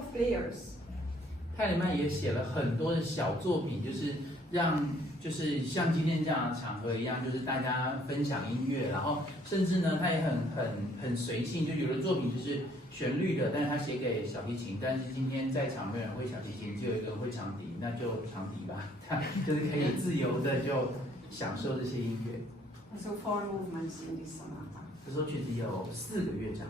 of players. 泰勒曼也写了很多的小作品，就是像今天这样的场合一样，就是大家分享音乐，然后甚至呢，他也很随性，就有的作品就是旋律的，但是他写给小提琴，但是今天在场没有人会小提琴，只有一个人会长笛，那就长笛吧，他就是可以自由的就享受这些音乐。So 4 movements in this sonata. 这首曲子有4个乐章。